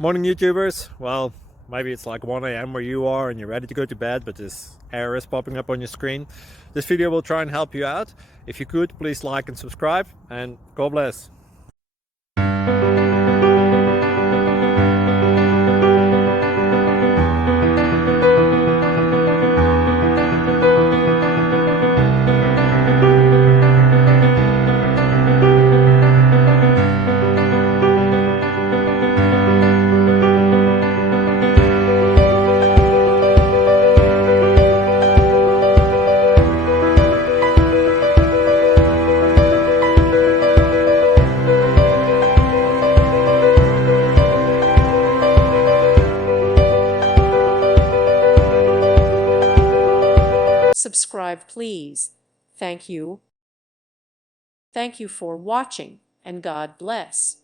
Morning YouTubers. Well, maybe it's like 1 a.m. where you are and you're ready to go to bed, but this error is popping up on your screen. This video will try and help you out. If you could, please like and subscribe, and God bless. Subscribe, please. Thank you. Thank you for watching, and God bless.